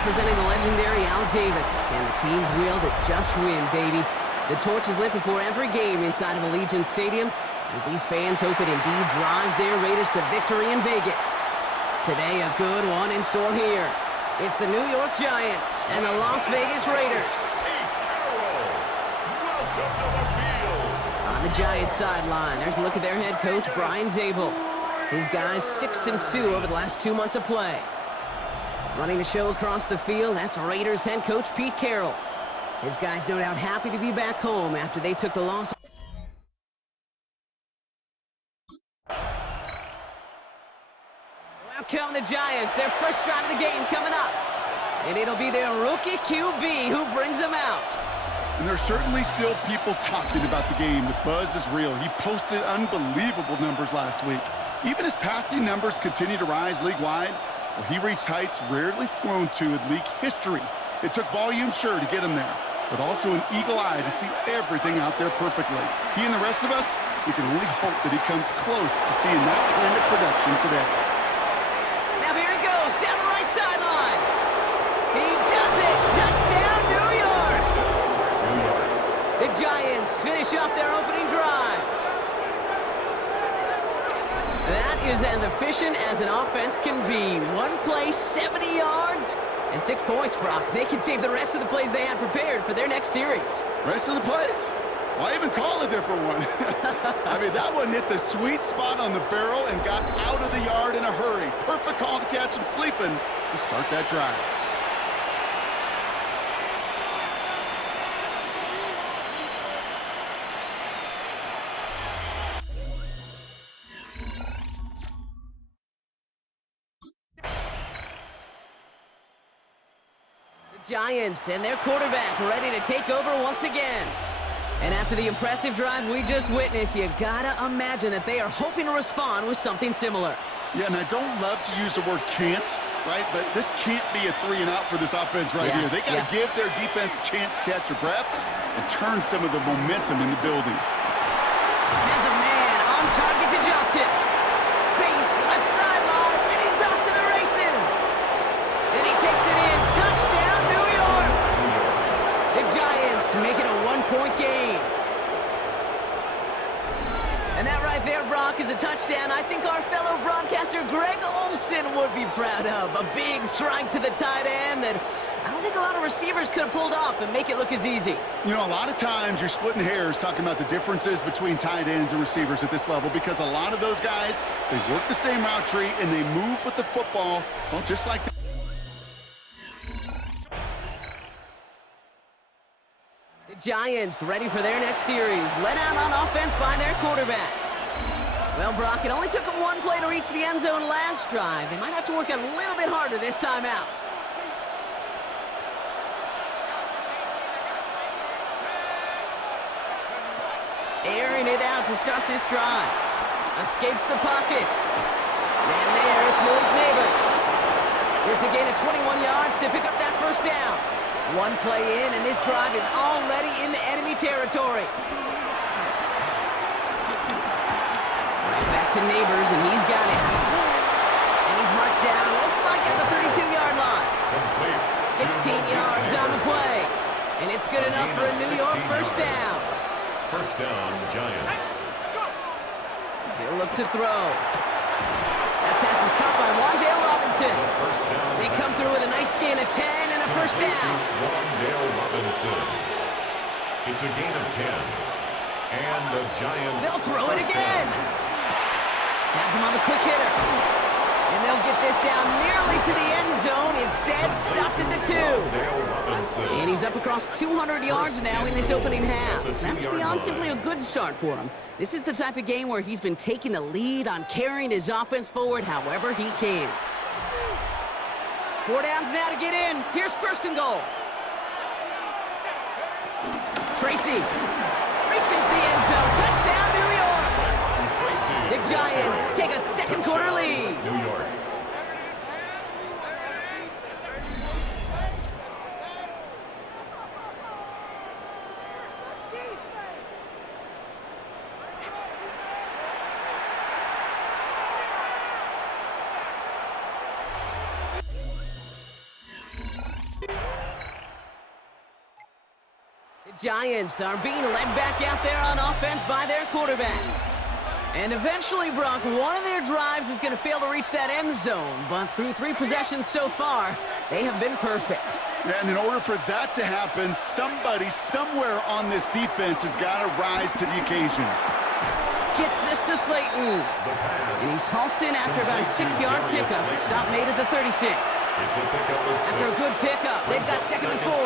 representing the legendary Al Davis. And the team's willed to just win, baby. The torch is lit before every game inside of Allegiant Stadium, as these fans hope it indeed drives their Raiders to victory in Vegas. Today, a good one in store here. It's the New York Giants and the Las Vegas Raiders. On the Giants sideline, there's a look at their head coach, Brian Dable. His guys 6-2 over the last 2 months of play. Running the show across the field, that's Raiders head coach Pete Carroll. His guys no doubt happy to be back home after they took the loss. Welcome the Giants, their first drive of the game coming up. And it'll be their rookie QB who brings them out. And there's certainly still people talking about the game. The buzz is real. He posted unbelievable numbers last week. Even his passing numbers continue to rise league-wide. Well, he reached heights rarely flown to in league history. It took volume, sure, to get him there, but also an eagle eye to see everything out there perfectly. He and the rest of us, we can only hope that he comes close to seeing that kind of production today. Now here he goes, down the right sideline. He does it! Touchdown, New York! The Giants finish off their opening drive. That is as efficient as an offense can be. One play, 70 yards, and 6 points, Brock. They can save the rest of the plays they had prepared for their next series. Rest of the plays? Why even call a different one? I mean, that one hit the sweet spot on the barrel and got out of the yard in a hurry. Perfect call to catch him sleeping to start that drive. Giants and their quarterback ready to take over once again. And after the impressive drive we just witnessed, you gotta imagine that they are hoping to respond with something similar. Yeah, and I don't love to use the word can't, right? But this can't be a 3-and-out for this offense right here. They gotta give their defense a chance to catch their breath and turn some of the momentum in the building. As a man on target to Johnson. Space, left sideline, and he's off to the races. And he takes it in. Touchdown, New York! The Giants make it a 1-point game. And that right there, Brock, is a touchdown I think our fellow broadcaster Greg Olsen would be proud of. A big strike to the tight end that I don't think a lot of receivers could have pulled off and make it look as easy. You know, a lot of times you're splitting hairs talking about the differences between tight ends and receivers at this level because a lot of those guys, they work the same route tree and they move with the football, well, just like that. Giants ready for their next series, led out on offense by their quarterback. Well, Brock, it only took them 1 play to reach the end zone last drive. They might have to work a little bit harder this time out. Airing it out to start this drive. Escapes the pocket. And there, it's Malik Neighbors. It's a gain of 21 yards to pick up that first down. 1 play in, and this drive is already into enemy territory. Right back to Neighbors, and he's got it. And he's marked down, looks like at the 32-yard line. 16 yards on the play. And it's good enough for a New York first down. First down, Giants. They'll look to throw. That pass is caught by Wan'Dale Robinson. They come through with a nice gain of 10 and a first down. Wan'Dale Robinson. It's a gain of 10. And the Giants. They'll throw it again. Has him on the quick hitter. And they'll get this down nearly to the end zone. Instead, stopped at the 2. And he's up across 200 yards now in this opening half. That's beyond simply a good start for him. This is the type of game where he's been taking the lead on carrying his offense forward however he can. 4 downs now to get in. Here's first and goal. Tracy reaches the end zone. Touchdown, New York. The Giants take a second quarter lead. New York. Giants are being led back out there on offense by their quarterback. And eventually, Brock, one of their drives is going to fail to reach that end zone. But through 3 possessions so far, they have been perfect. Yeah, and in order for that to happen, somebody somewhere on this defense has got to rise to the occasion. Gets this to Slayton. And he's halted after about a 6-yard pickup. Stop made at the 36. It's a pickup of 6. After a good pickup, they've got second and 4.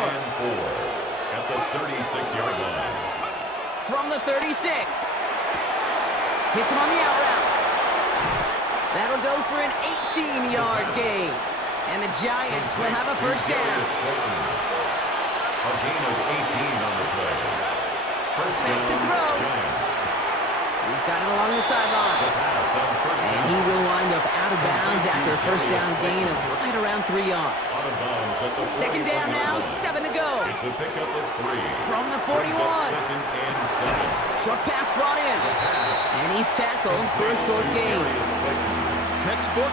At the 36-yard line. From the 36. Hits him on the out route. That'll go for an 18-yard gain. And the Giants will have a first down. A gain of 18 on the play. First Back to down, throw. Giants. He's got it along the sideline. And he will wind up out of bounds after a first down gain of right around 3 yards. Out of bounds at the Second down now, 7 to go. It's a pickup of 3. From the 41. Second and 7. Short pass brought in. And he's tackled for a short gain. Textbook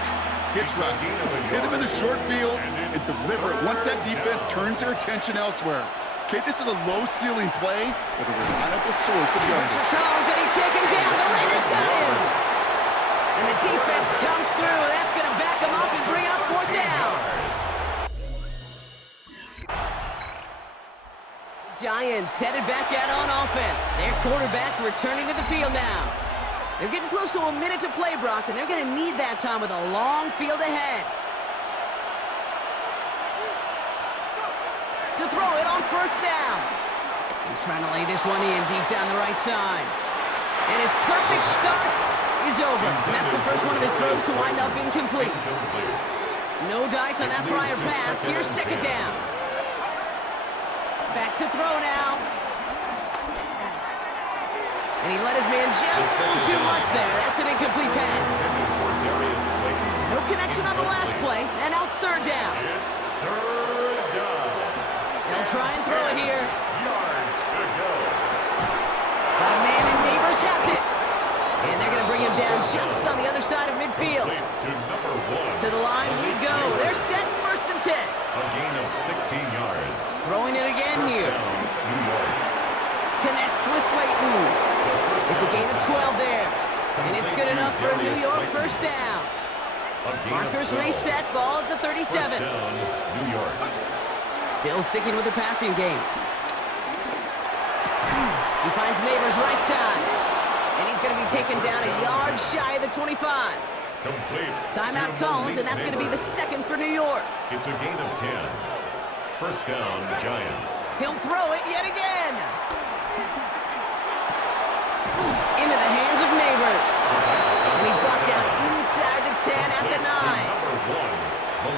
hitch route. Just hit him in the short field and deliver it once that defense turns their attention elsewhere. Okay, this is a low-ceiling play with a reliable source of Pressure yardage. comes, and he's taken down. The Raiders got him. And the defense comes through. That's going to back him up and bring up 4th down. Giants headed back out on offense. Their quarterback returning to the field now. They're getting close to a minute to play, Brock, and they're going to need that time with a long field ahead. To throw it on first down. He's trying to lay this one in deep down the right side. And his perfect start is over. That's the first one of his throws to wind up incomplete. No dice on that prior pass. Here's second down. Back to throw now. And he let his man just a little too much there. That's an incomplete pass. No connection on the last play, and now it's third down. They'll try and throw it here. Yards to go. Got a man, and Neighbors has it. And they're going to bring him down just on the other side of midfield. To number 1. To the line we go. They're set first and 10. A gain of 16 yards. Throwing it again here. New York. Connects with Slayton. It's a gain of 12 there. And it's good enough for a New York first down. Markers reset, ball at the 37. First down, New York. Still sticking with the passing game. He finds Neighbors right side. And he's going to be taken down a yard shy of the 25. Complete. Timeout called, and that's going to be the second for New York. It's a gain of 10. First down, Giants. He'll throw it yet again. Into the hands of Neighbors. And he's brought down inside the 10 at the 9.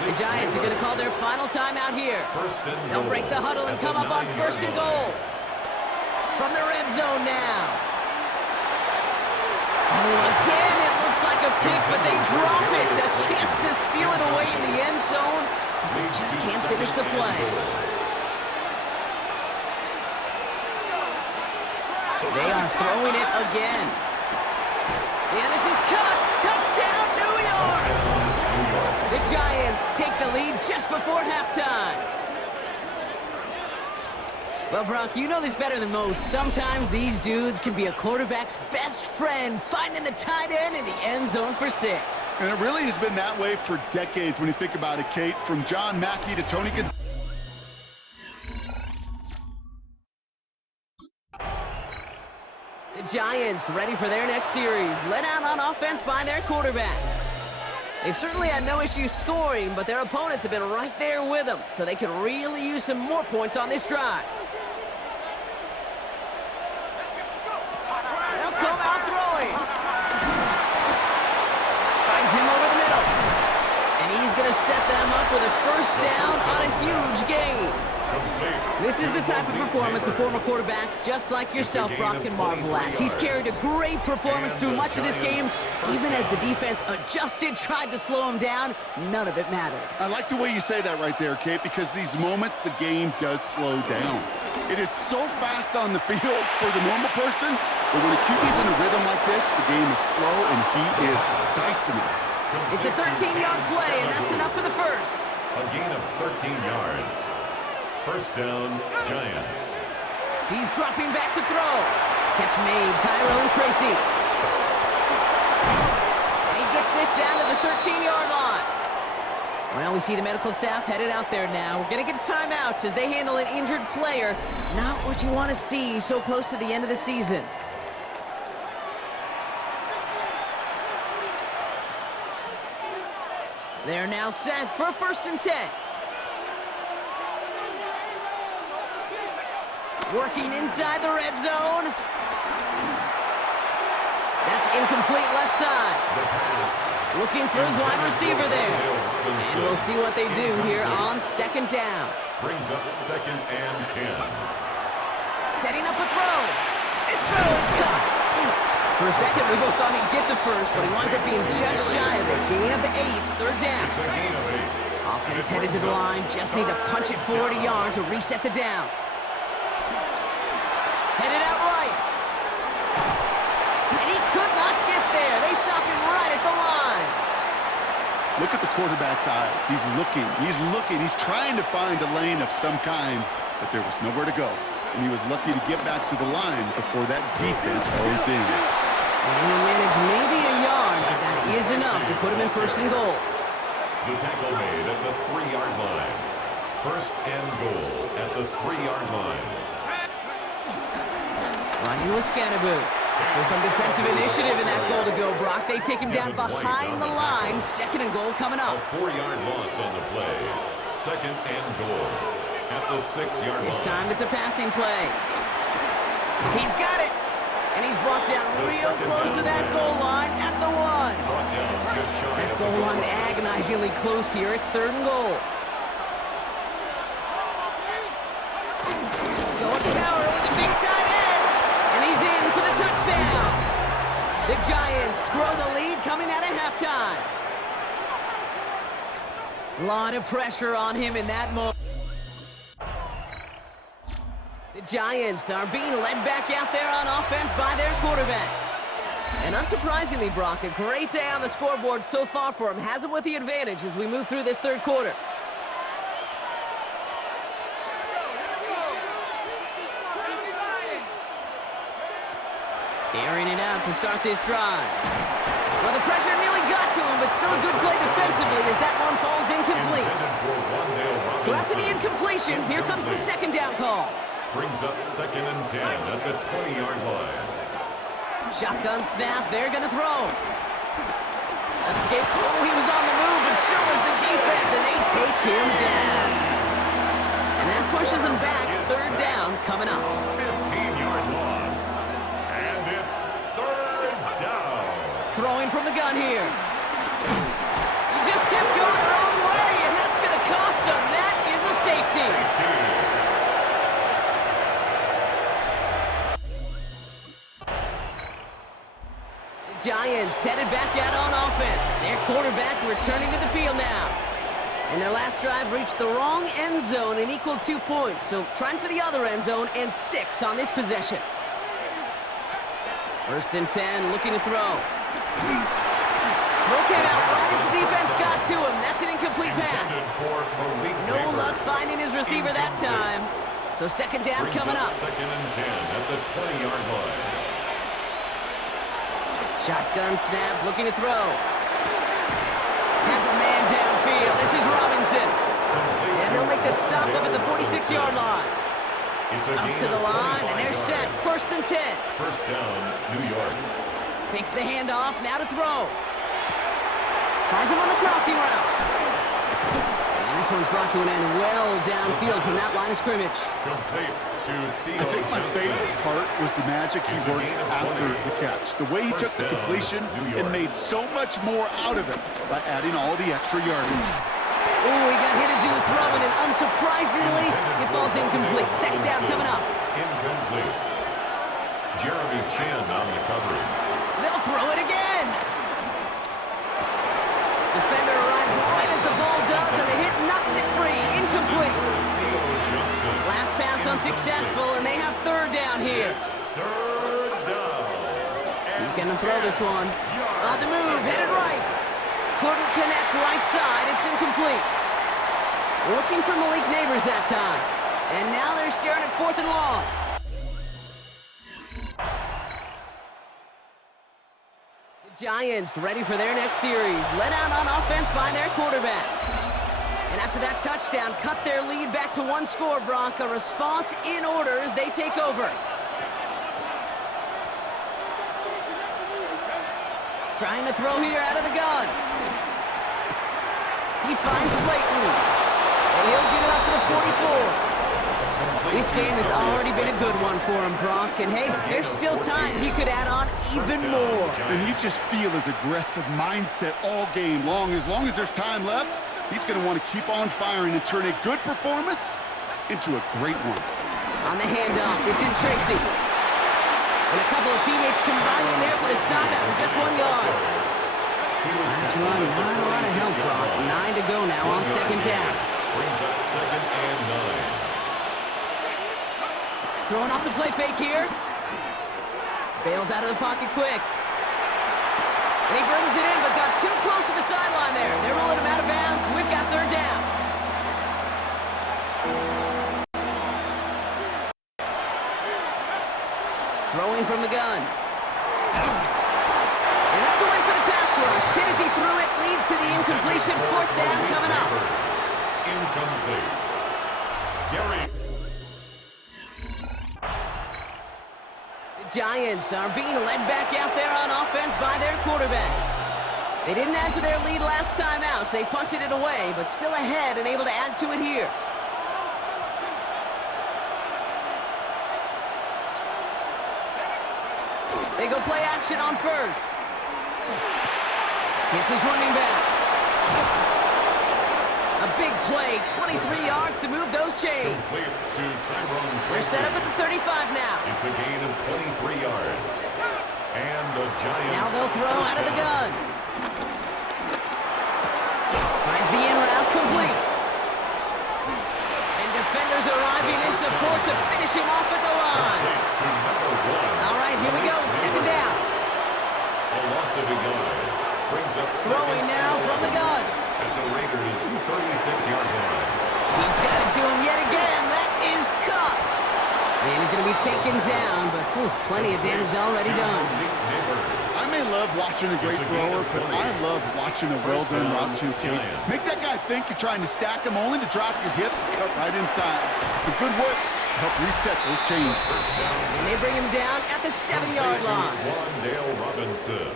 The Giants are going to call their final timeout here. They'll break the huddle and come up on first and goal. From the red zone now. Oh, again, it looks like a pick, but they drop it. A chance to steal it away in the end zone. They just can't finish the play. They are throwing it again. And this is cut. Touchdown, New York! The Giants take the lead just before halftime. Well, Brock, you know this better than most. Sometimes these dudes can be a quarterback's best friend, finding the tight end in the end zone for 6. And it really has been that way for decades when you think about it, Kate. From John Mackey to Tony Gonzalez. The Giants ready for their next series, led out on offense by their quarterback. They've certainly had no issue scoring, but their opponents have been right there with them, so they could really use some more points on this drive. They'll come out throwing. Finds him over the middle. And he's going to set them up with a first down on a huge gain. This is the type of performance a former quarterback just like yourself, Brock, can marvel at. He's carried a great performance through much of this game. Even as the defense adjusted, tried to slow him down, none of it mattered. I like the way you say that right there, Kate, because these moments the game does slow down. It is so fast on the field for the normal person, but when a QB's in a rhythm like this, the game is slow and he is dicing it. It's a 13-yard play, and that's enough for the first. A gain of 13 yards. First down, Giants. He's dropping back to throw. Catch made, Tyrone Tracy. And he gets this down to the 13-yard line. Well, we see the medical staff headed out there now. We're going to get a timeout as they handle an injured player. Not what you want to see so close to the end of the season. They're now set for 1st and 10. Working inside the red zone. That's incomplete left side. Looking for his wide receiver there. And we'll see what they do here on 2nd down. Brings up 2nd and 10. Setting up a throw. This throw is caught. For a second, we both thought he'd get the first, but he winds up being just shy of a gain of 8. 3rd down. It's a gain of 8. Offense headed to the line. Just need to punch it forward a yard to reset the downs. Headed out right. And he could not get there. They stop him right at the line. Look at the quarterback's eyes. He's looking. He's trying to find a lane of some kind, but there was nowhere to go. And he was lucky to get back to the line before that defense closed in. And he managed maybe a yard, but that is enough to put him in 1st and goal. The tackle made at the 3-yard line. 1st and goal at the 3-yard line. Running with Scannaboo. So some defensive initiative in that goal to go, Brock. They take him down behind the line. 2nd and goal coming up. A 4-yard loss on the play. 2nd and goal at the 6-yard line. This time it's a passing play. He's got it. And he's brought down real close to that goal line at the 1. Brought down just shy That of goal the line agonizingly close here. It's 3rd and goal. Going power with a big tight end. And he's in for the touchdown. The Giants grow the lead coming out of halftime. A lot of pressure on him in that moment. The Giants are being led back out there on offense by their quarterback. And unsurprisingly, Brock, a great day on the scoreboard so far for him. Has him with the advantage as we move through this 3rd quarter. Airing it out to start this drive. Well, the pressure nearly got to him, but still a good play defensively as that one falls incomplete. So after the incompletion, here comes the 2nd down call. Brings up 2nd and 10 at the 20-yard line. Shotgun snap, they're gonna throw. Escape, oh, he was on the move, and so was the defense, and they take him down. And that pushes them back, 3rd down coming up. 15-yard loss, and it's 3rd down. Throwing from the gun here. He just kept going the wrong way, and that's gonna cost him. That is a safety. Giants headed back out on offense. Their quarterback returning to the field now. And their last drive reached the wrong end zone and equaled 2 points. So trying for the other end zone and 6 on this possession. 1st and 10, looking to throw. Throw came out right as the defense got to him. That's an incomplete pass. No luck finding his receiver that time. So 2nd down coming up. 2nd and 10 at the 20-yard line. Shotgun snap, looking to throw. Has a man downfield. This is Robinson. And they'll make the stop up at the 46-yard line. Up to the line, and they're set. 1st and 10. 1st down, New York. Fakes the handoff, now to throw. Finds him on the crossing route. And this one's brought to an end well downfield from that line of scrimmage. Complete to Theo I think my Johnson. favorite part was the magic he worked after the catch. The way he took the completion and made so much more out of it by adding all the extra yardage. Oh, he got hit as he was throwing, and unsurprisingly, it falls incomplete. 2nd down coming up. Incomplete. Jeremy Chin on the coverage. They'll throw it again. Defender arrives right as the ball does, and the hit knocks it free. Incomplete. Theo Johnson. Last pass unsuccessful, and they have 3rd down here. 3rd down. He's going to throw this one. On the move, headed right. Couldn't connect right side. It's incomplete. Looking for Malik Neighbors that time. And now they're staring at 4th and long. Giants ready for their next series. Let out on offense by their quarterback. And after that touchdown, cut their lead back to one score, Brock. A response in order as they take over. Trying to throw here out of the gun. He finds Slayton. And he'll get it up to the 44. This game has already been a good one for him, Brock. And hey, there's still time. He could add on even more. And you just feel his aggressive mindset all game long. As there's time left, he's going to want to keep on firing and turn a good performance into a great one. On the handoff, this is Tracy. And a couple of teammates combining there for the stop after just 1 yard. Nice run, not a lot of help, Brock. 9 to go now on second down. Brings up 2nd and 9. Throwing off the play fake here. Bails out of the pocket quick. And he brings it in, but got too close to the sideline there. They're rolling him out of bounds. We've got third down. Throwing from the gun. And that's a win for the pass rush. Hit as he threw it. Leads to the incompletion. Fourth down coming up. Incomplete. Gary. The Giants are being led back out there on offense by their quarterback. They didn't add to their lead last time out, so they punted it away, but still ahead and able to add to it here. They go play action on first. It's his running back. A big play, 23 yards to move those chains. They're set up at the 35 now. It's a gain of 23 yards. And the Giants. Now they'll throw out of the gun. Finds the in route complete. And defenders arriving in support to finish him off at the line. All right, here we go. Second down. A loss of a yard. Brings up throwing now from the gun. At the Raiders' 36-yard line. He's got it to him yet again. That is caught. And he's going to be taken down, but plenty of damage already done. I may love watching a great thrower, but I love watching a well-done route too, Kate. Make that guy think you're trying to stack him only to drop your hips and cut right inside. Some good work to help reset those chains. And they bring him down at the 7-yard line. Dale Robinson.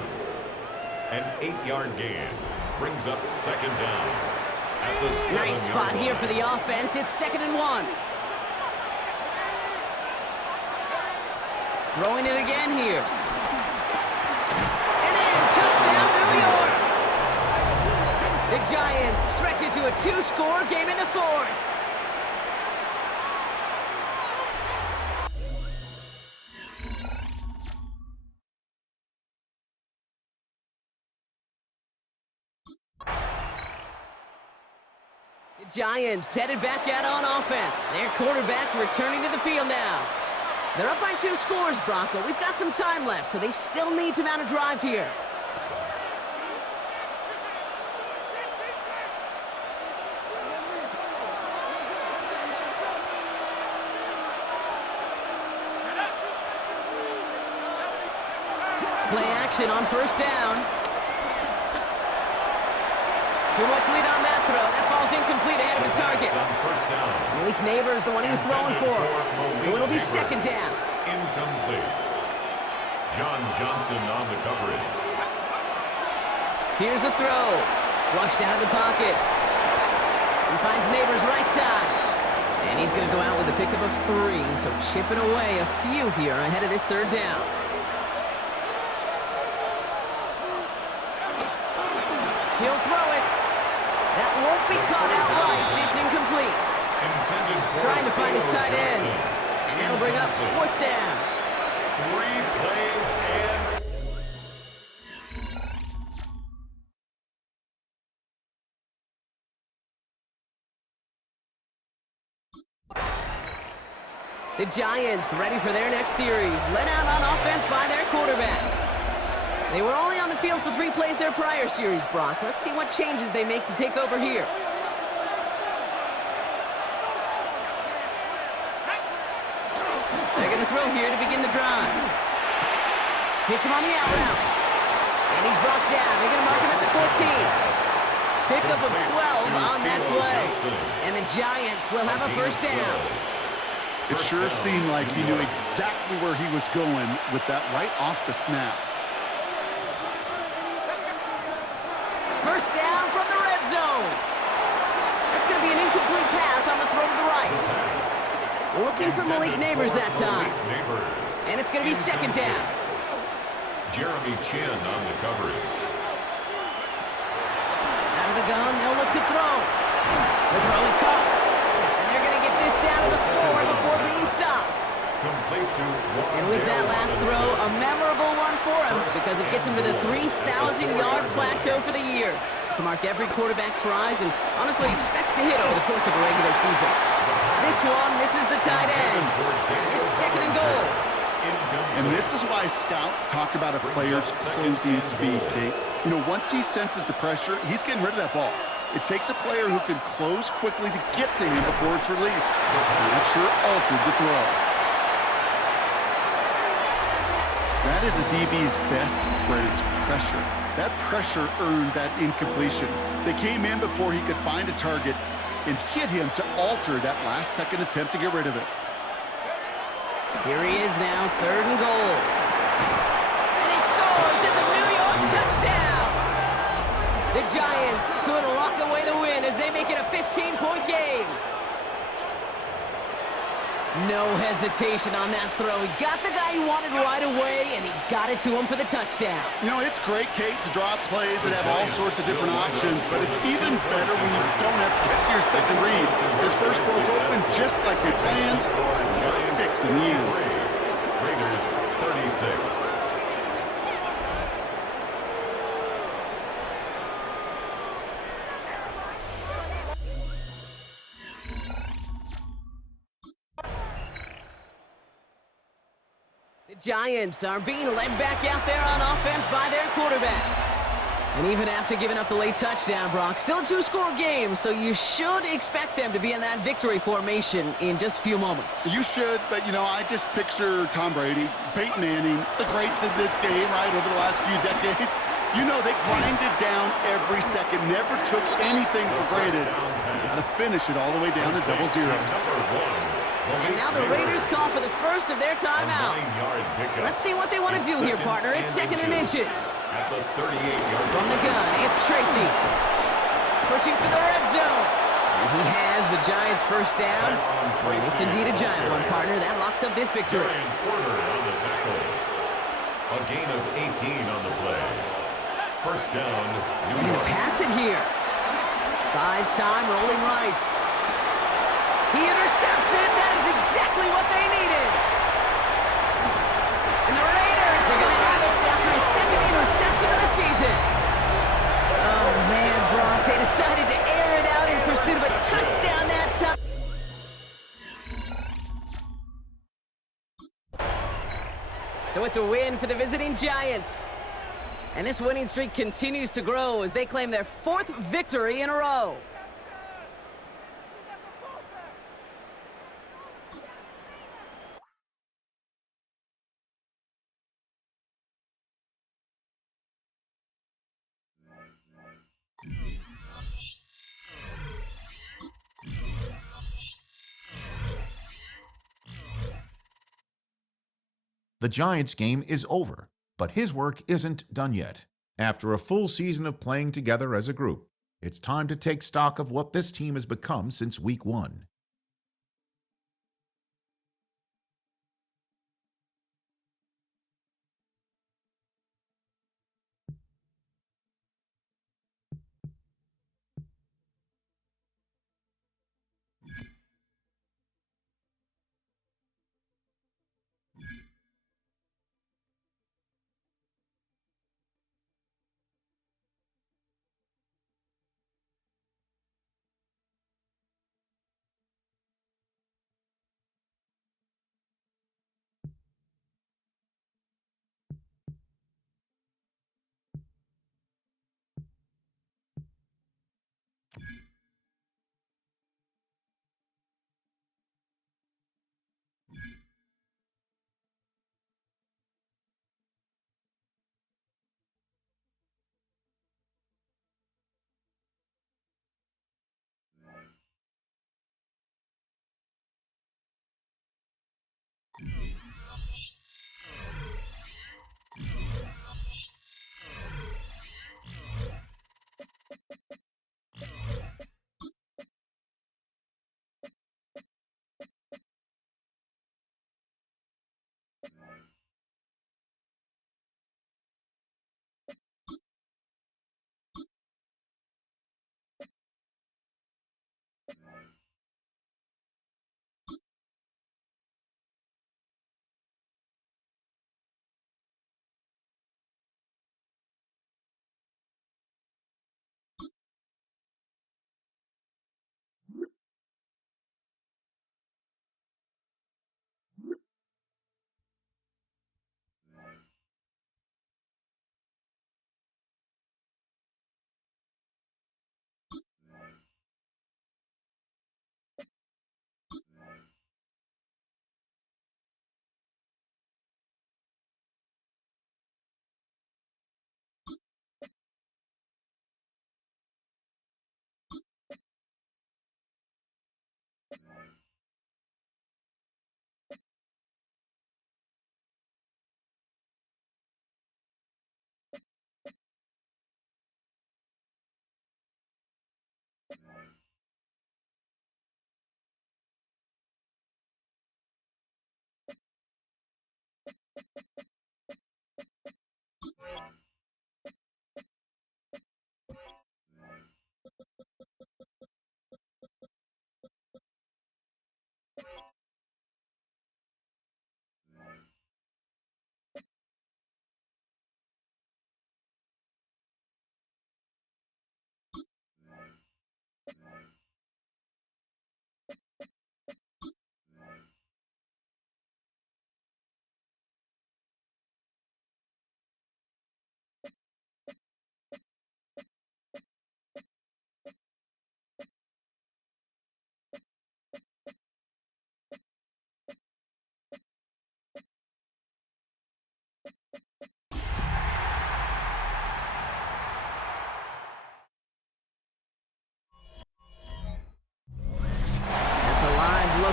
An 8-yard gain. Brings up second down. At the 7-yard nice spot line. here for the offense. It's 2nd and 1. Throwing it again here. And in, touchdown, New York. The Giants stretch it to a 2-score game in the 4th. The Giants headed back out on offense. Their quarterback returning to the field now. They're up by 2 scores, Brock, but we've got some time left, so they still need to mount a drive here. Play action on first down. Too much lead on that throw. That falls incomplete ahead of his target. Malik Neighbors, the one he was throwing for. So it'll be second down. Incomplete. John Johnson on the coverage. Here's a throw. Flushed out of the pocket. He finds Neighbors right side. And he's going to go out with a pickup of 3. So chipping away a few here ahead of this third down. He'll throw it. That won't be caught outright. It's incomplete. Trying to find his tight end. And that'll bring up 4th down. 3 plays and... The Giants ready for their next series. Led out on offense by their quarterback. They were only on the field for 3 plays their prior series, Brock. Let's see what changes they make to take over here. They're going to throw here to begin the drive. Hits him on the out route. And he's brought down. They're going to mark him at the 14. Pickup of 12 on that play. And the Giants will have a first down. It sure seemed like he knew exactly where he was going with that right off the snap. First down from the red zone. That's going to be an incomplete pass on the throw to the right. Looking for Malik Neighbors that time. And it's going to be second down. Jeremy Chin on the coverage. Out of the gun, they'll look to throw. The throw is caught. And they're going to get this down to the floor before being stopped. And with that last throw, a memorable one for him because it gets him to the 3,000-yard plateau for the year. To mark every quarterback tries and honestly expects to hit over the course of a regular season. This one misses the tight end. It's second and goal. And this is why scouts talk about a player's closing speed, Kate. You know, once he senses the pressure, he's getting rid of that ball. It takes a player who can close quickly to get to him before it's released. And that sure altered the throw. That is a DB's best friend, pressure. That pressure earned that incompletion. They came in before he could find a target and hit him to alter that last-second attempt to get rid of it. Here he is now, third and goal. And he scores! It's a New York touchdown! The Giants could lock away the win as they make it a 15-point game. No hesitation on that throw. He got the guy he wanted right away, and he got it to him for the touchdown. You know, it's great, Kate, to draw up plays and have all sorts of different options, but it's even better when you don't have to get to your second read. His first broke open just like they planned. That's 6 in the end. Raiders 36. The Giants are being led back out there on offense by their quarterback. And even after giving up the late touchdown, Brock, still a two-score game, so you should expect them to be in that victory formation in just a few moments. You should, but, you know, I just picture Tom Brady, Peyton Manning, the greats in this game, right, over the last few decades. You know, they grinded down every second, never took anything for granted. You got to finish it all the way down to double zeros. And now the Raiders call for the first of their timeouts. Let's see what they want to do here, partner. It's second and inches. From the gun, it's Tracy. Pushing for the red zone. And he has the Giants first down. And it's indeed a giant one, partner. That locks up this victory. A gain of 18 on the play. First down, New York. York. Pass it here. Buys time, rolling right. He intercepts it. That is exactly what they needed. And the Raiders are going to have it after his second interception of the season. Oh, man, Brock. They decided to air it out in pursuit of a touchdown that time. So it's a win for the visiting Giants. And this winning streak continues to grow as they claim their 4th victory in a row. The Giants game is over, but his work isn't done yet. After a full season of playing together as a group, it's time to take stock of what this team has become since Week 1.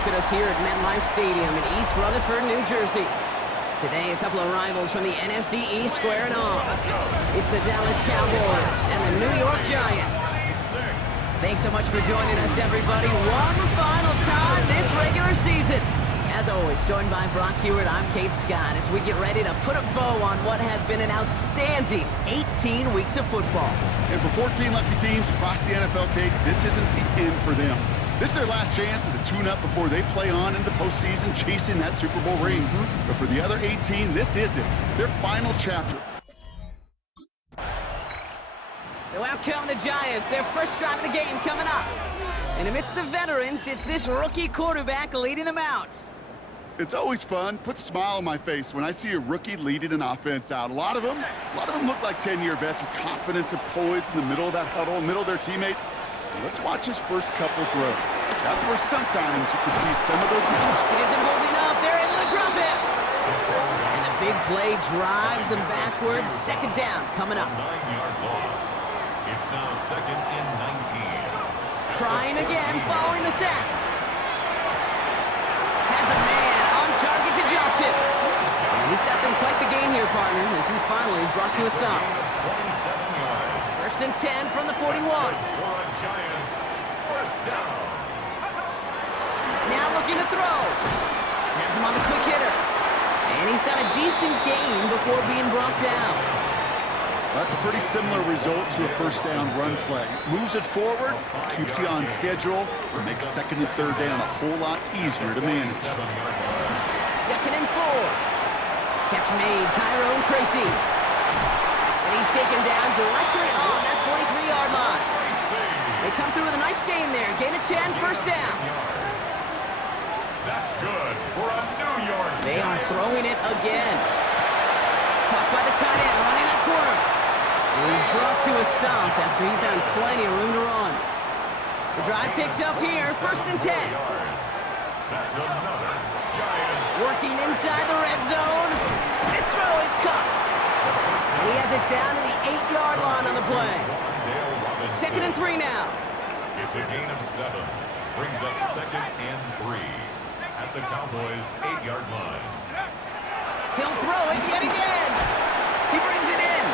look at us here at MetLife Stadium in East Rutherford, New Jersey. Today, a couple of rivals from the NFC East squaring off. It's the Dallas Cowboys and the New York Giants. Thanks so much for joining us, everybody. One final time this regular season. As always, joined by Brock Hewitt, I'm Kate Scott as we get ready to put a bow on what has been an outstanding 18 weeks of football. And for 14 lucky teams across the NFL, Kate, this isn't the end for them. This is their last chance at a tune-up before they play on in the postseason chasing that Super Bowl ring. But for the other 18, this is it, their final chapter. So out come the Giants, their first drive of the game coming up. And amidst the veterans, it's this rookie quarterback leading them out. It's always fun, puts a smile on my face when I see a rookie leading an offense out. A lot of them look like 10-year vets with confidence and poise in the middle of that huddle, middle of their teammates. Let's watch his first couple throws. That's where sometimes you can see some of those. It isn't holding up. They're able to drop it. And the big play drives them backwards. Second down coming up. 9-yard loss. It's now second and 19. Trying again, following the sack. Has a man on target to Johnson. And he's got them quite the gain here, partner, as he finally is brought to a stop. 27 yards. First and 10 from the 41. For a Giants first down. Now looking to throw. Has him on the quick hitter. And he's got a decent gain before being brought down. That's a pretty similar result to a first down run play. Moves it forward, keeps you on schedule, and makes second and third down a whole lot easier to manage. Second and 4. Catch made, Tyrone Tracy. And he's taken down directly on that 43-yard line. They come through with a nice gain there. Gain of 10, first down. That's good for a New York Giants. They are throwing it again. Caught by the tight end, running that corner. And he's brought to a stop after he found plenty of room to run. The drive picks up here, first and 10. That's another Giants. Working inside the red zone. This throw is caught. And he has it down to the 8-yard line on the play. Second and 3 now. It's a gain of 7. Brings up second and 3 at the Cowboys' 8-yard line. He'll throw it yet again. He brings it in.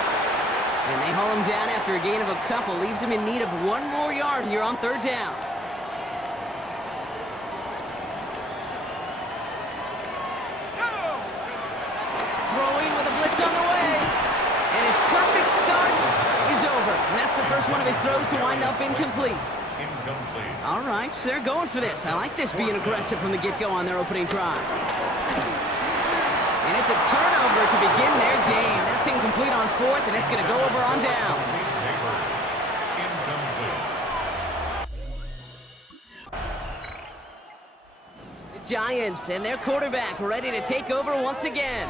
And they haul him down after a gain of a couple. Leaves him in need of one more yard here on third down. Throwing with a blitz on the way. And his perfect start is over. And that's the first one of his throws to wind up incomplete. Incomplete. All right, so they're going for this. I like this being aggressive from the get-go on their opening drive. And it's a turnover to begin their game. That's incomplete on fourth, and it's going to go over on downs. The Giants and their quarterback ready to take over once again.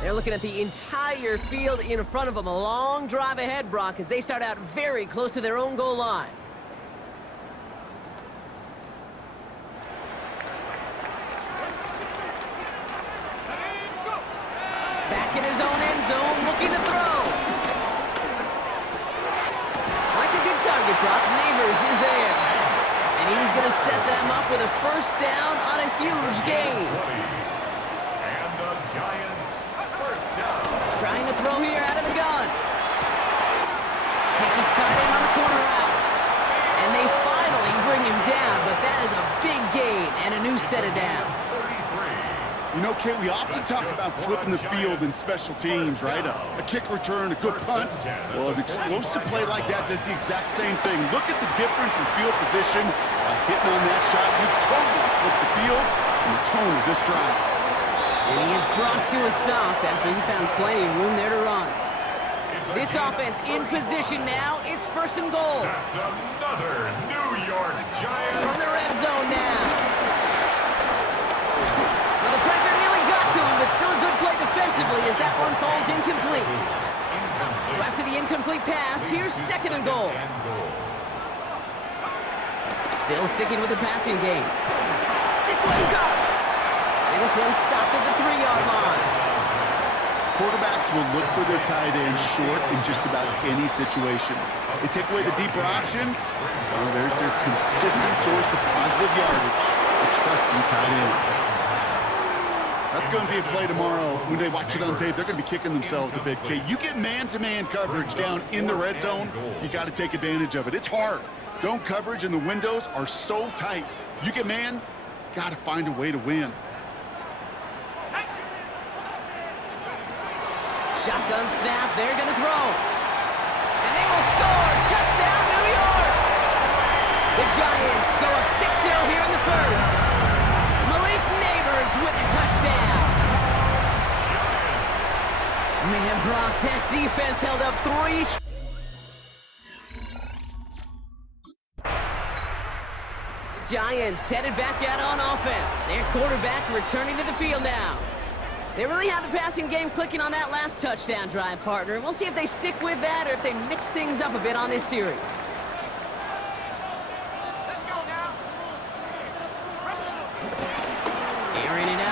They're looking at the entire field in front of them. A long drive ahead, Brock, as they start out very close to their own goal line. Back in his own end zone, looking to throw. Like a good target, Brock. Neighbors is there. And he's going to set them up with a first down on a huge gain. And the Giants first down. Trying to throw here out of the gun. Hits his tight end on the corner route. And they finally bring him down, but that is a big gain and a new set of downs. You know, Kate, we often talk about flipping the field in special teams, right? A kick return, a good punt. Well, an explosive play like that does the exact same thing. Look at the difference in field position. By hitting on that shot, you've totally flipped the field and the tone of this drive. And he is brought to a stop after he found plenty of room there to run. This offense in position now. It's first and goal. That's another New York Giants. From the red zone now. Well, the pressure nearly got to him, but still a good play defensively as that one falls incomplete. So after the incomplete pass, here's second and goal. Still sticking with the passing game. This one's got. And this one's stopped at the 3-yard line. Quarterbacks will look for their tight end short in just about any situation. They take away the deeper options. Well, there's their consistent source of positive yardage. a trusting tight end. That's going to be a play tomorrow. When they watch it on tape, they're going to be kicking themselves a bit. Okay, you get man-to-man coverage down in the red zone, you got to take advantage of it. It's hard. Zone coverage and the windows are so tight. You get man, got to find a way to win. Shotgun snap, they're going to throw. And they will score. Touchdown, New York! The Giants go up 6-0 here in the first. With a touchdown. Man, Brock, that defense held up 3. Giants headed back out on offense. Their quarterback returning to the field now. They really had the passing game clicking on that last touchdown drive, partner. We'll see if they stick with that or if they mix things up a bit on this series.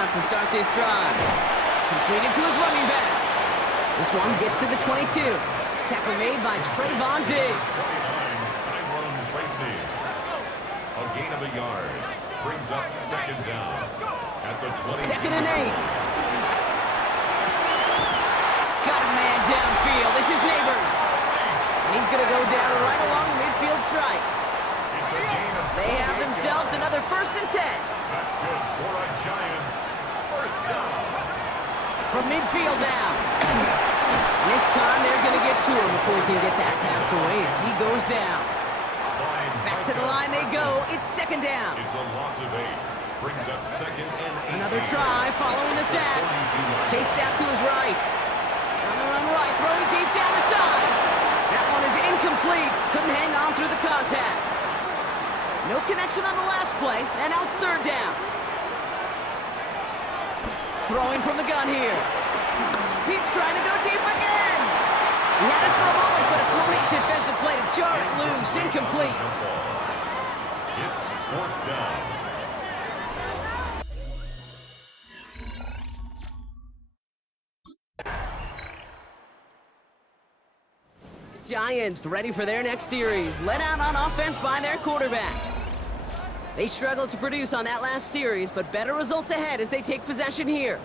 To start this drive. Completed to his running back. This one gets to the 22. Tackle made by Trayvon Diggs. A gain of a yard. Brings up second down. At the 20. 2nd and 8. Got a man downfield. This is Neighbors. And he's going to go down right along the midfield stripe. They have themselves another 1st and 10. That's good for our Giants. First down. From midfield now. And this time they're going to get to him before he can get that pass away as he goes down. Back to the line they go. It's 2nd down. It's a loss of 8. Brings up 2nd and 8. Another try following the sack. Chased out to his right. On the run right, throwing deep down the side. That one is incomplete. Couldn't hang on through the contact. No connection on the last play, and now it's 3rd down. Throwing from the gun here. He's trying to go deep again. He had it for a moment, but a great defensive play to jar it loose. Incomplete. It's 4th down. Giants ready for their next series. Led out on offense by their quarterback. They struggled to produce on that last series, but better results ahead as they take possession here.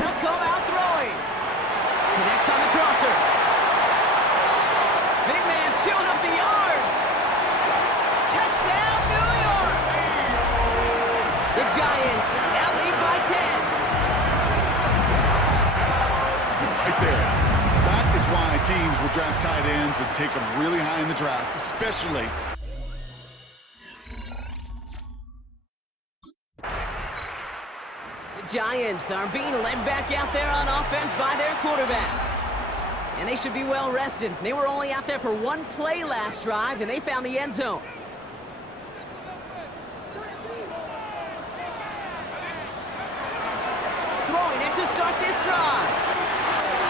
He'll come out throwing. Connects on the crosser. Big man showing up the yards. Touchdown, New York! The Giants now lead by 10. Right there. That is why teams will draft tight ends and take them really high in the draft, especially. The Giants are being led back out there on offense by their quarterback. And they should be well rested. They were only out there for one play last drive, and they found the end zone. Throwing it to start this drive.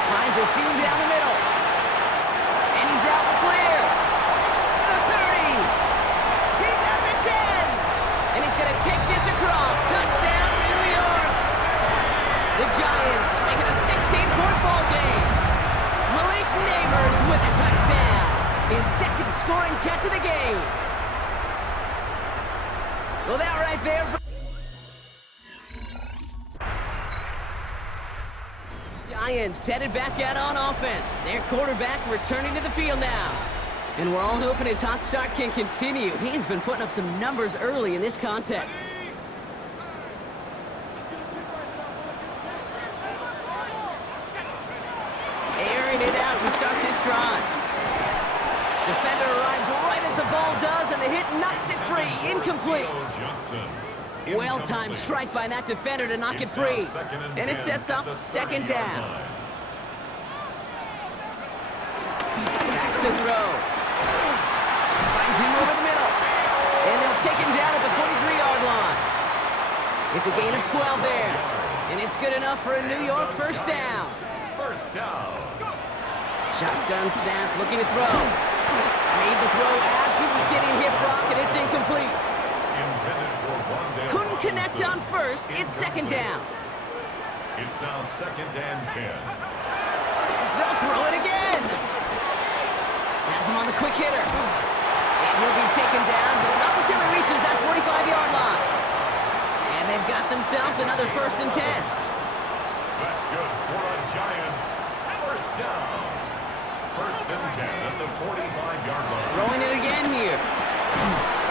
Finds a seam down the middle. And he's out the clear. The 30. He's at the 10. And he's going to take this across. Touchdown, New York. The Giants make it a 16-point ball game. Malik Neighbors with a touchdown. His 2nd scoring catch of the game. Well, that right there. Giants headed back out on offense. Their quarterback returning to the field now. And we're all hoping his hot start can continue. He's been putting up some numbers early in this contest. Airing it out to start this drive. Defender arrives right as the ball does, and the hit knocks it free. Incomplete. Well-timed strike by that defender to knock it free. And it sets up 2nd down. Back to throw. Finds him over the middle. And they'll take him down at the 43-yard line. It's a gain of 12 there. And it's good enough for a New York 1st down. First down. Shotgun snap, looking to throw. Made the throw as he was getting hit, Brock, and it's incomplete. Couldn't connect on first. It's 2nd down. It's now 2nd and 10. They'll throw it again. Has him on the quick hitter. And he'll be taken down, but not until he reaches that 45-yard line. And they've got themselves another 1st and 10. That's good for the Giants. First down. 1st and 10 at the 45-yard line. Throwing it again here.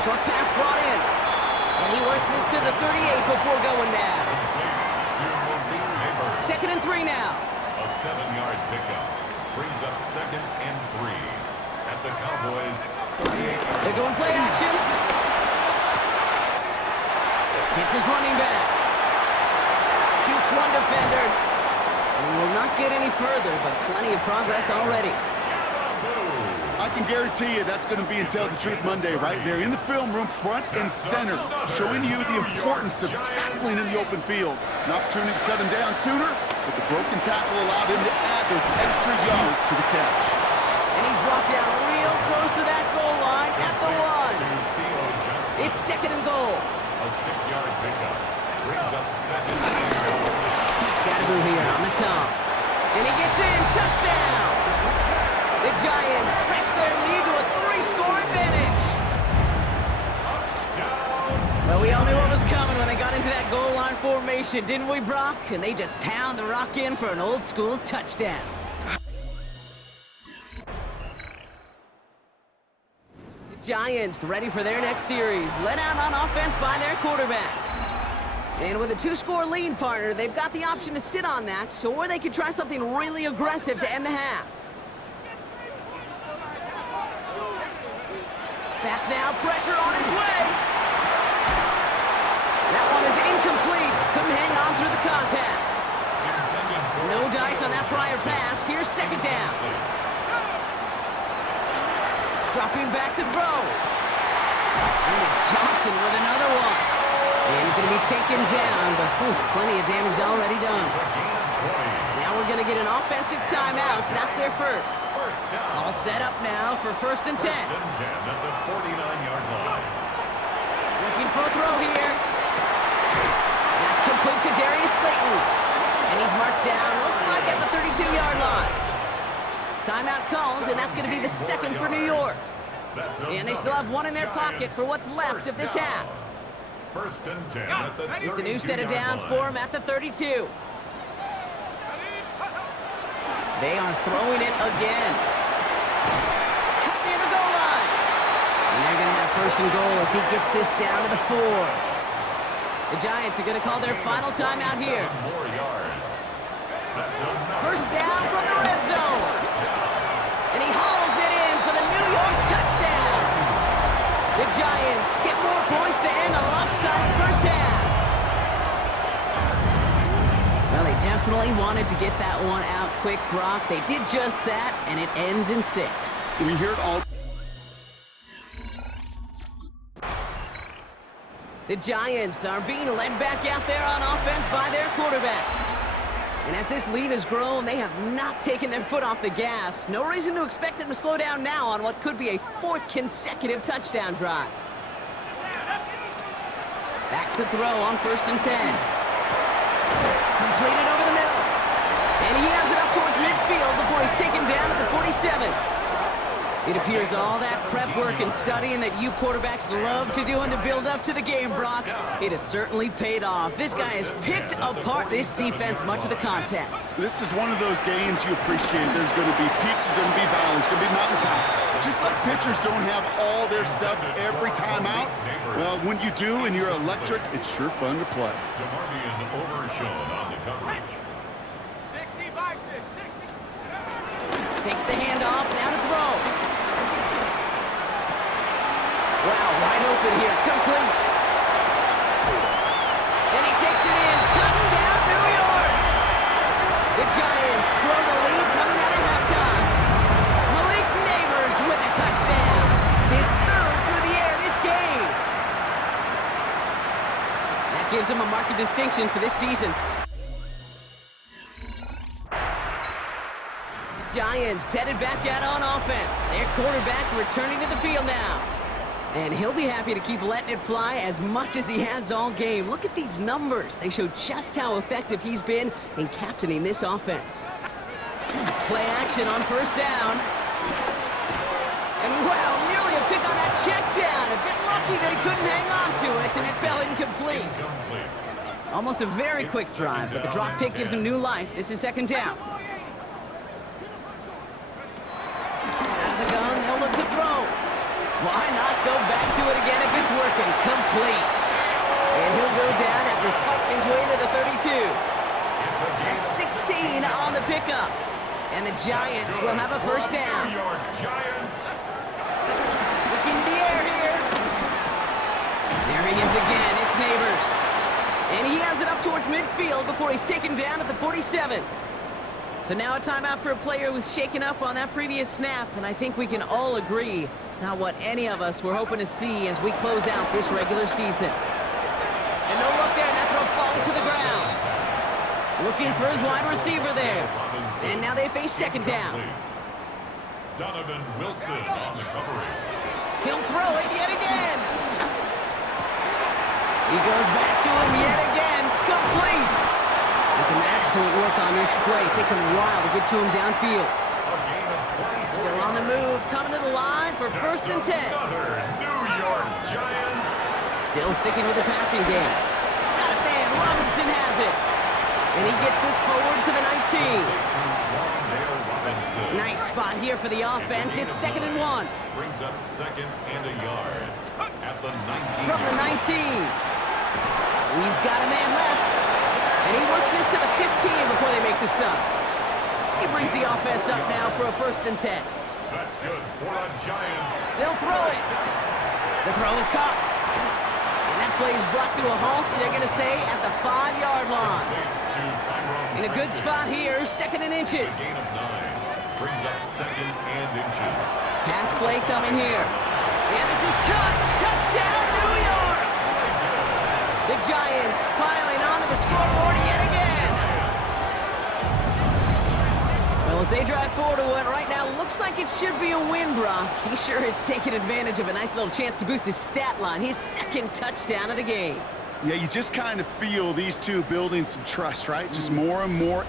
Short pass brought in. And he works this to the 38 before going down. Second and 3 now. A 7-yard pickup brings up 2nd and 3 at the Cowboys' 38-yard. They're going play action. Hits his running back. Jukes one defender. And will not get any further, but plenty of progress already. I can guarantee you that's going to be Tell the Truth Monday right there in the film room, front and center, showing you the importance of tackling in the open field. An opportunity to cut him down sooner, but the broken tackle allowed him to add those extra yards to the catch. And he's brought down real close to that goal line at the 1. It's 2nd and goal. A 6-yard pickup brings up 2nd and goal. Scatterboo here on the toss. And he gets in. Touchdown! The Giants stretch their lead to a 3-score advantage. Touchdown! Well, we all knew what was coming when they got into that goal line formation, didn't we, Brock? And they just pound the rock in for an old-school touchdown. The Giants ready for their next series, led out on offense by their quarterback. And with a 2-score lead, partner, they've got the option to sit on that, or they could try something really aggressive to end the half. Back now, pressure on its way. That one is incomplete. Couldn't hang on through the contact. No dice on that prior pass. Here's 2nd down. Dropping back to throw. And it's Johnson with another one. And he's going to be taken down, but plenty of damage already done. Now we're going to get an offensive timeout, so that's their first. All set up now for 1st and 10. 1st and 10 at the 49-yard line. Looking for a throw here. That's complete to Darius Slayton. And he's marked down, looks like at the 32-yard line. Timeout called, and that's going to be the 2nd for New York. And they still have one in their pocket for what's left of this half. 1st and 10 at the 32-yard It's a new set of downs for him at the 32. They are throwing it again. Cut near the goal line. And they're going to have 1st and goal as he gets this down to the 4. The Giants are going to call their final timeout here. More yards. That's 1st down from the red zone. And he hauls it in for the New York touchdown. The Giants get more points to end a lopsided 1st half. Well, they definitely wanted to get that one out quick, Brock. They did just that, and it ends in 6. We hear it all. The Giants are being led back out there on offense by their quarterback. And as this lead has grown, they have not taken their foot off the gas. No reason to expect them to slow down now on what could be a 4th consecutive touchdown drive. Back to throw on 1st and 10. Completed over the middle. And he has it up towards midfield before he's taken down at the 47. It appears all that prep work and studying that you quarterbacks love to do in the build-up to the game, Brock, it has certainly paid off. This guy has picked apart this defense much of the contest. This is one of those games you appreciate. There's going to be peaks, there's going to be valleys, there's going to be mountaintops. Just like pitchers don't have all their stuff every time out, well, when you do and you're electric, it's sure fun to play. DeMarvion Overshown on the coverage. 60 by 6, 60. Takes the handoff, now to throw. Wow, wide open here, complete. And he takes it in, touchdown, New York! The Giants grow the lead coming out of halftime. Malik Neighbors with a touchdown. His 3rd through the air this game. That gives him a mark of distinction for this season. Giants headed back out on offense. Their quarterback returning to the field now. And he'll be happy to keep letting it fly as much as he has all game. Look at these numbers. They show just how effective he's been in captaining this offense. Play action on 1st down. And wow, nearly a pick on that check down. A bit lucky that he couldn't hang on to it, and it fell incomplete. Almost a very quick drive, but the drop pick gives him new life. This is second down. Out of the gun, they'll look to throw. Why not go back to it again if it's working? Complete. And he'll go down after fighting his way to the 32. That's 16 on the pickup. And the Giants will have a first down. Looking to the air here. There he is again. It's Neighbors. And he has it up towards midfield before he's taken down at the 47. So now a timeout for a player who's shaken up on that previous snap. And I think we can all agree, not what any of us were hoping to see as we close out this regular season. And no look there. That throw falls to the ground. Looking for his wide receiver there. And now they face second down. Donovan Wilson on the covering. He'll throw it yet again. He goes back to him yet again. Complete. And some excellent work on this play. It takes him a while to get to him downfield. Still on the move. Coming to the line for first and 10. New York Giants. Still sticking with the passing game. Got it, man. Robinson has it. And he gets this forward to the 19. Nice spot here for the offense. It's second and 1. Brings up second and a yard at the 19. From the 19. He's got a man left. And he works this to the 15 before they make the stop. He brings the offense up now for a first and 10. That's good for the Giants. They'll throw it. The throw is caught. And that play is brought to a halt, they're going to say, at the 5-yard line. In a good spot here, second and inches. Gain of 9. Brings up second and inches. Pass play coming here. And this is cut. Touchdown, New York! The Giants piling onto the scoreboard yet again. Well, as they drive forward to what right now looks like it should be a win, Brock. He sure has taken advantage of a nice little chance to boost his stat line. His second touchdown of the game. Yeah, you just kind of feel these two building some trust, right? Just more and more.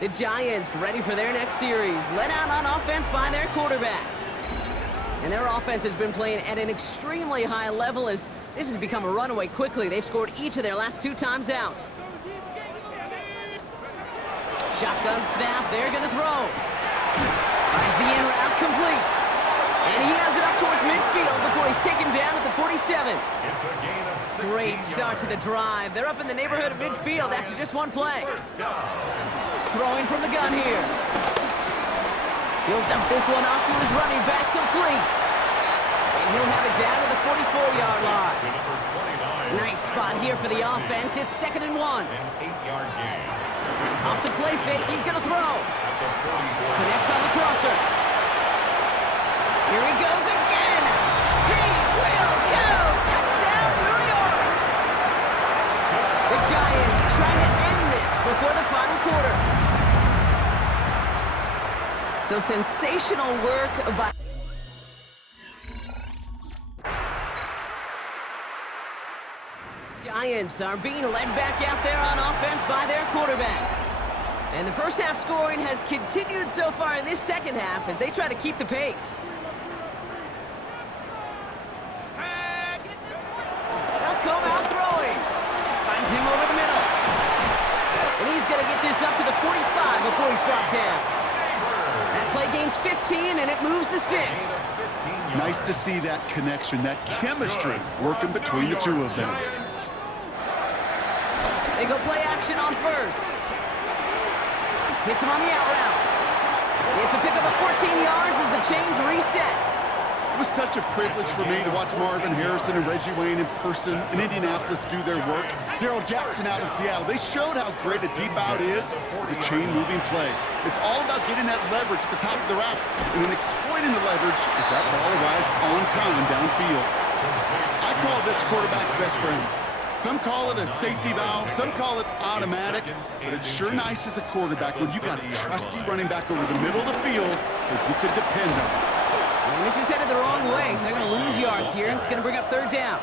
The Giants ready for their next series. Led out on offense by their quarterback. And their offense has been playing at an extremely high level as this has become a runaway quickly. They've scored each of their last 2 times out. Shotgun snap. They're going to throw. Finds the in route complete. And he has it up towards midfield before he's taken down at the 47. It's a gain of 16 Great start to the drive. They're up in the neighborhood of midfield after just 1 play. Throwing from the gun here. He'll dump this one off to his running back complete. And he'll have it down to the 44-yard line. Nice spot here for the offense. It's second and 1. An 8-yard gain. Off the play fake, he's going to throw. Connects on the crosser. Here he goes again. He will go. Touchdown, New York. The Giants trying to end this before the final quarter. So sensational work by... Giants are being led back out there on offense by their quarterback. And the first half scoring has continued so far in this second half as they try to keep the pace. They'll come out throwing. Finds him over the middle. And he's going to get this up to the 45 before he's brought down. That play gains 15 and it moves the sticks. Nice to see that connection, that chemistry working between the two of them. They go play action on first. Hits him on the out route. It's a pickup of 14 yards as the chains reset. It was such a privilege for me to watch Marvin Harrison and Reggie Wayne in person in Indianapolis do their work. Daryl Jackson out in Seattle. They showed how great a deep out is as a chain-moving play. It's all about getting that leverage at the top of the route, and then exploiting the leverage as that ball arrives on time downfield. I call this quarterback's best friend. Some call it a safety valve, some call it automatic, but it's sure nice as a quarterback when you got a trusty running back over the middle of the field that you could depend on. And this is headed the wrong way. They're going to lose yards here. It's going to bring up third down.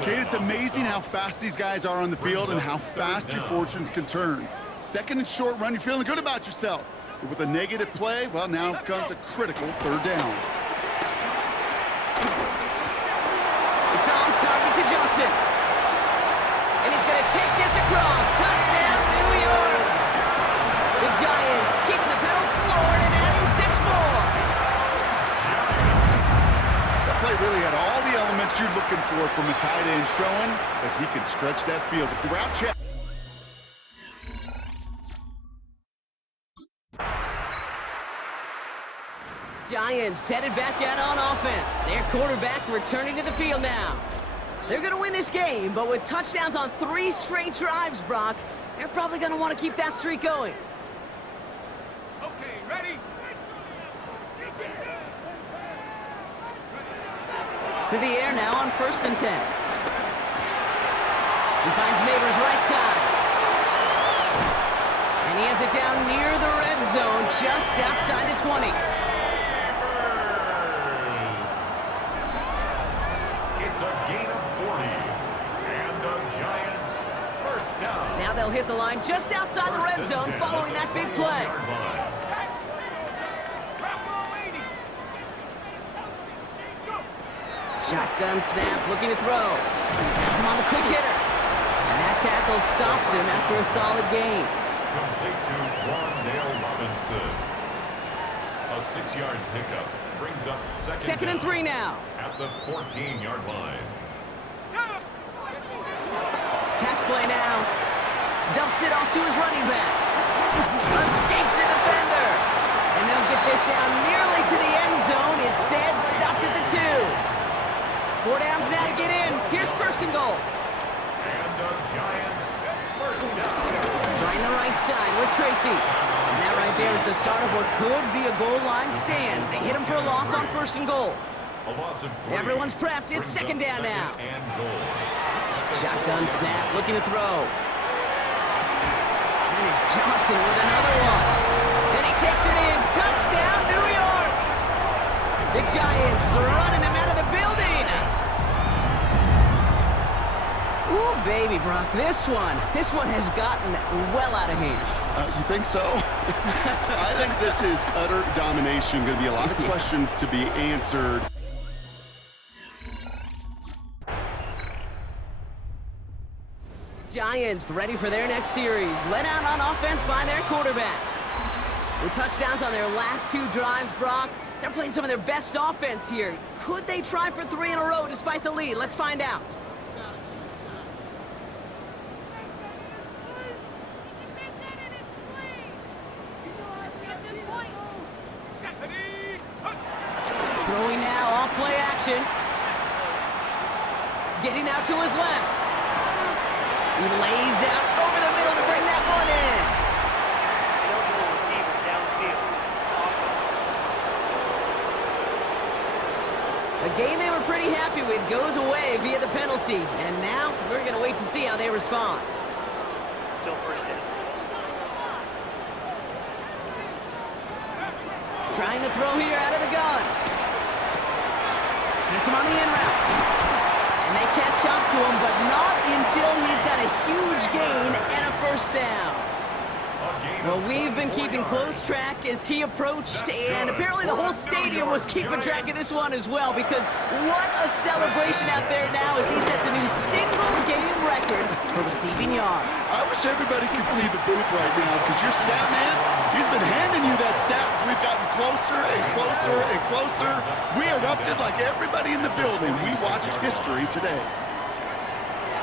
Kate, it's amazing how fast these guys are on the field and how fast your fortunes can turn. Second and short run, you're feeling good about yourself. But with a negative play, well, now comes a critical third down. It's on target to Johnson. And he's going to take this across. Touchdown, New York. The Giants keeping the pedal floored and adding 6 more. That play really had all the elements you're looking for from a tight end, showing that he can stretch that field. With the route check. Giants headed back out on offense. Their quarterback returning to the field now. They're going to win this game, but with touchdowns on 3 straight drives, Brock, they're probably going to want to keep that streak going. Okay, ready? To the air now on 1st and 10. He finds Neighbors right side. And he has it down near the red zone, just outside the 20. It's a gain of 40. And the Giants first down. Now they'll hit the line just outside the red zone following that big play. Shotgun snap, looking to throw. Has him on the quick hitter. And that tackle stops him after a solid gain. Complete to Wandale Robinson. A 6-yard pickup brings up second and down 3 now. at the 14-yard line. Pass play now. Dumps it off to his running back. Escapes a defender. And they'll get this down nearly to the end zone. Instead, stopped at the 2. 4 downs now to get in. Here's 1st and goal. And the Giants first down. Trying the right side with Tracy. And that right there is the start of what could be a goal line stand. They hit him for a loss on 1st and goal. A loss of 3. Everyone's prepped. It's Brings 2nd up down now. second and goal. Shotgun snap, looking to throw. And it's Johnson with another one. And he takes it in. Touchdown, New York! The Giants running them out of the building. Ooh, baby, Brock, this one has gotten well out of hand. You think so? I think this is utter domination. Going to be a lot of questions to be answered. Giants ready for their next series. Led out on offense by their quarterback. With touchdowns on their last 2 drives, Brock, they're playing some of their best offense here. Could they try for 3 in a row despite the lead? Let's find out. Throwing now, off play action. Getting out to his left. He lays out over the middle to bring that one in. A game they were pretty happy with goes away via the penalty. And now we're going to wait to see how they respond. Still first down. Trying to throw here out of the gun. Gets him on the in route. And they catch up to him, but not until he's got a huge gain and a 1st down. Well, we've been keeping close track as he approached, and apparently the whole stadium was keeping track of this one as well, because what a celebration out there now as he sets a new single-game record for receiving yards. I wish everybody could see the booth right now, because your stat man, he's been handing you that stat as we've gotten closer and closer and closer. We erupted like everybody in the building. We watched history today.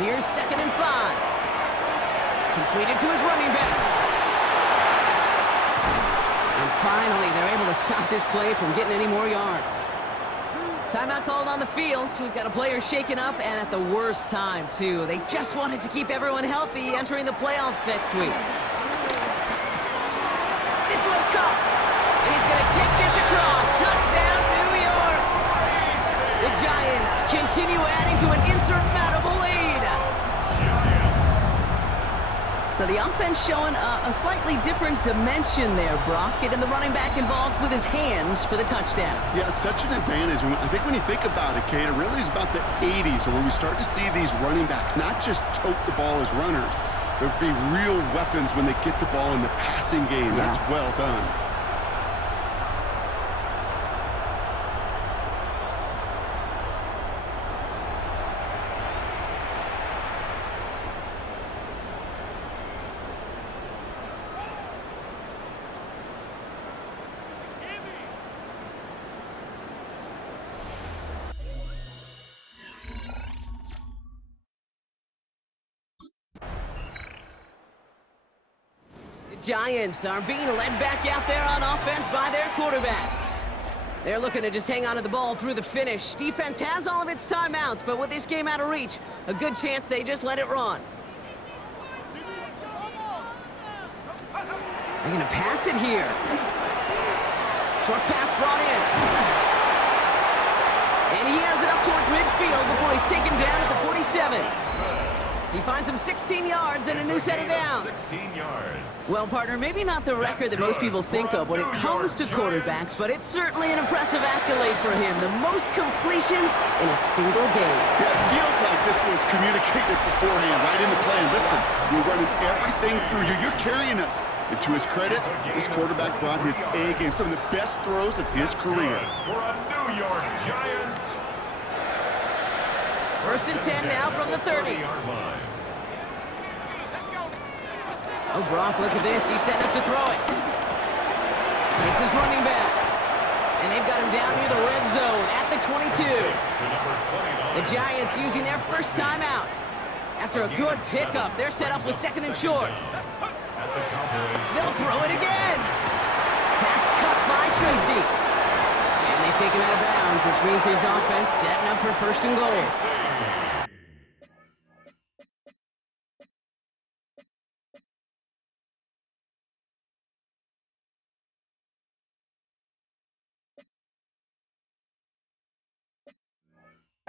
Here's 2nd and 5. Completed to his running back. And finally, they're able to stop this play from getting any more yards. Timeout called on the field, so we've got a player shaken up, and at the worst time, too. They just wanted to keep everyone healthy entering the playoffs next week. This one's caught, and he's going to take this across. Touchdown, New York! The Giants continue adding to an insurmountable lead. So the offense showing a slightly different dimension there, Brock. Getting the running back involved with his hands for the touchdown. Yeah, such an advantage. I think when you think about it, Kate, it really is about the 80s where we start to see these running backs not just tote the ball as runners. There'd be real weapons when they get the ball in the passing game. Yeah. That's well done. Giants are being led back out there on offense by their quarterback. They're looking to just hang on to the ball through the finish. Defense has all of its timeouts, but with this game out of reach, a good chance they just let it run. They're going to pass it here. Short pass brought in. And he has it up towards midfield before he's taken down at the 47. He finds him 16 yards and a new set of downs. 16 yards. Well, partner, maybe not the record that most people think of when it comes to quarterbacks, but it's certainly an impressive accolade for him. The most completions in a single game. Yeah, it feels like this was communicated beforehand, right in the plan. Listen, we're running everything through you. You're carrying us. And to his credit, this quarterback brought his A game, some of the best throws of his career. For a New York Giant. First and 10 now from the 30. Oh, Brock, look at this. He's setting up to throw it. It's his running back. And they've got him down near the red zone at the 22. The Giants using their first timeout. After a good pickup, they're set up with second and short. They'll throw it again. Pass cut by Tracy. And they take him out of bounds, which means his offense setting up for first and goal.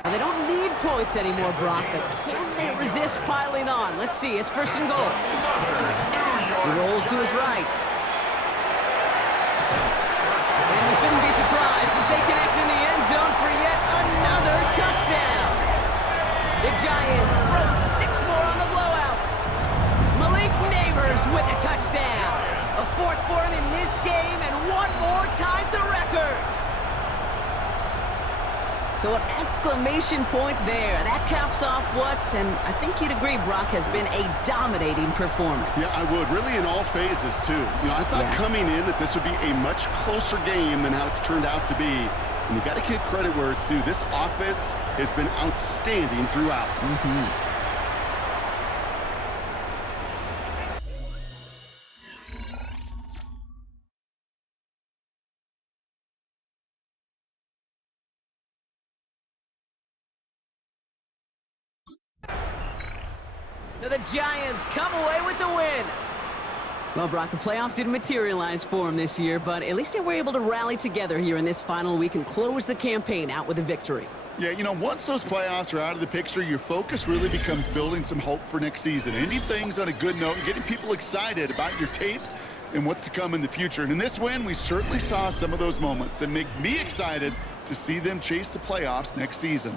Now, they don't need points anymore, Brock, but can they resist piling on? Let's see. It's first and goal. He rolls to his right. And we shouldn't be surprised as they connect in the end zone for yet another touchdown. The Giants throwing 6 more on the blowout. Malik Neighbors with a touchdown. A fourth for him in this game, and one more ties the record. So an exclamation point there. That caps off what, and I think you'd agree, Brock, has been a dominating performance. Yeah, I would. Really in all phases, too. You know, I thought coming in that this would be a much closer game than how it's turned out to be. And you got to give credit where it's due. This offense has been outstanding throughout. So the Giants come away with the win. Well, Brock, the playoffs didn't materialize for them this year, but at least they were able to rally together here in this final week and close the campaign out with a victory. Yeah, you know, once those playoffs are out of the picture, your focus really becomes building some hope for next season. Ending things on a good note and getting people excited about your tape and what's to come in the future. And in this win, we certainly saw some of those moments that make me excited to see them chase the playoffs next season.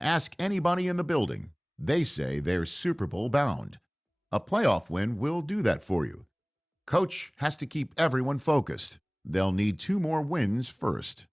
Ask anybody in the building. They say they're Super Bowl bound. A playoff win will do that for you. Coach has to keep everyone focused. They'll need 2 more wins first.